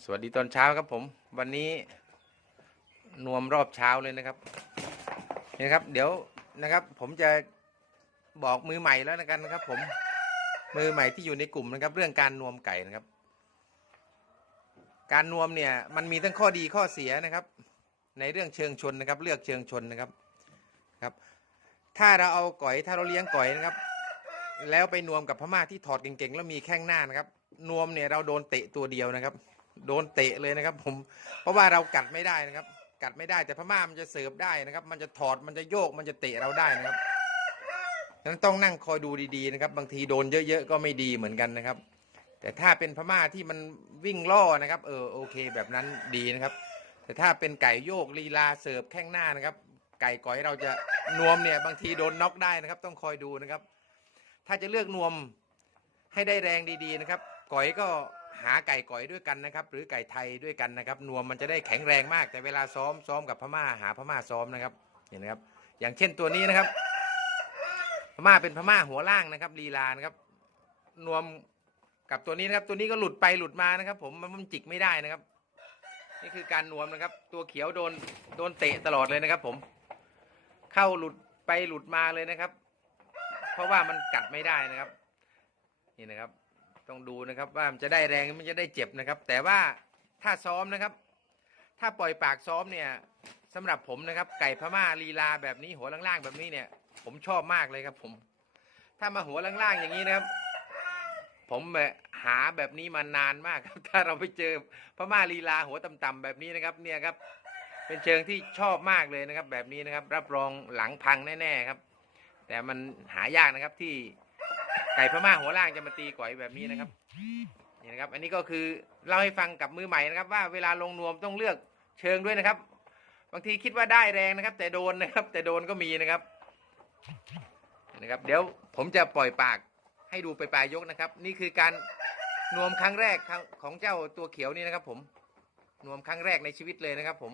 สวัสดีตอนเช้าครับผม วันนี้นวมรอบเช้าเลยนะครับนี่นะครับ เดี๋ยวนะครับ ผมจะบอกมือใหม่แล้วนะกันนะครับ ผมมือใหม่ที่อยู่ในกลุ่มนะครับ เรื่องการนวมไก่นะครับ การนวมเนี่ยมันมีทั้งข้อดีข้อเสียนะครับ ในเรื่องเชิงชนนะครับ เลือกเชิงชนนะครับครับ ถ้าเราเอาก่อยถ้าเราเลี้ยงก่อยนะครับ แล้วไปนวมกับพม่าที่ถอดเก่งๆแล้วมีแข้งหน้านะครับนวมเนี่ยเราโดนเตะตัวเดียวนะครับ โดนเตะเลยนะครับ ผมเพราะว่าเรากัดไม่ได้นะครับ กัดไม่ได้แต่พม่ามันจะเสิร์ฟได้นะครับ มันจะถอดมันจะโยกมันจะเตะเราได้นะครับฉะนั้นต้องนั่งคอยดูดีๆนะครับ บางทีโดนเยอะๆก็ไม่ดีเหมือนกันนะครับ แต่ถ้าเป็นพม่าที่มันวิ่งล่อนะครับ เออโอเค แบบนั้นดีนะครับ แต่ถ้าเป็นไก่โยกลีลาเสิร์ฟแข้งหน้านะครับ ไก่ก่อยเราจะนวมเนี่ยบางทีโดนน็อกได้นะครับ ต้องคอยดูนะครับ ถ้าจะเลือกนวมให้ได้แรงดีๆนะครับก่อยก็ หาไก่ก่อยด้วยกันนะครับ หรือไก่ไทยด้วยกันนะครับ นวมมันจะได้แข็งแรงมาก แต่เวลาซ้อมซ้อมกับพม่าหาพม่าซ้อมนะครับเห็นไหมครับ อย่างเช่นตัวนี้นะครับ พม่าเป็นพม่าหัวล่างนะครับลีลานะครับ นวมกับตัวนี้นะครับ ตัวนี้ก็หลุดไปหลุดมานะครับ ผมมันจิกไม่ได้นะครับ นี่คือการนวมนะครับ ตัวเขียวโดนโดนเตะตลอดเลยนะครับ ผม เข้าหลุดไปหลุดมาเลยนะครับ เพราะว่ามันกัดไม่ได้นะครับ นี่นะครับ ต้องดูนะครับว่ามันจะได้แรงมันจะได้เจ็บนะครับ แต่ว่าถ้าซ้อมนะครับ ถ้าปล่อยปากซ้อมเนี่ยสำหรับผมนะครับ ไก่พม่าลีลาแบบนี้หัวล่างๆแบบนี้เนี่ย ผมชอบมากเลยครับ ผม ถ้ามาหัวล่างๆอย่างนี้นะครับ ผมแบบหาแบบนี้มานานมากครับ ถ้าเราไปเจอพม่าลีลาหัวต่ำๆแบบนี้นะครับ เนี่ยครับ เป็นเชิงที่ชอบมากเลยนะครับ แบบนี้นะครับ รับรองหลังพังแน่ๆครับ แต่มันหายากนะครับที่ ไก่พม่าหัวล่างจะมาตีก่อยแบบนี้นะครับนี่นะครับ อันนี้ก็คือเล่าให้ฟังกับมือใหม่นะครับ ว่าเวลาลงนวมต้องเลือกเชิงด้วยนะครับ บางทีคิดว่าได้แรงนะครับ แต่โดนนะครับ แต่โดนก็มีนะครับนะครับ เดี๋ยวผมจะปล่อยปากให้ดูไปปลายยกนะครับ นี่คือการนวมครั้งแรกของเจ้าตัวเขียวนี่นะครับ ผมนวมครั้งแรกในชีวิตเลยนะครับ ผม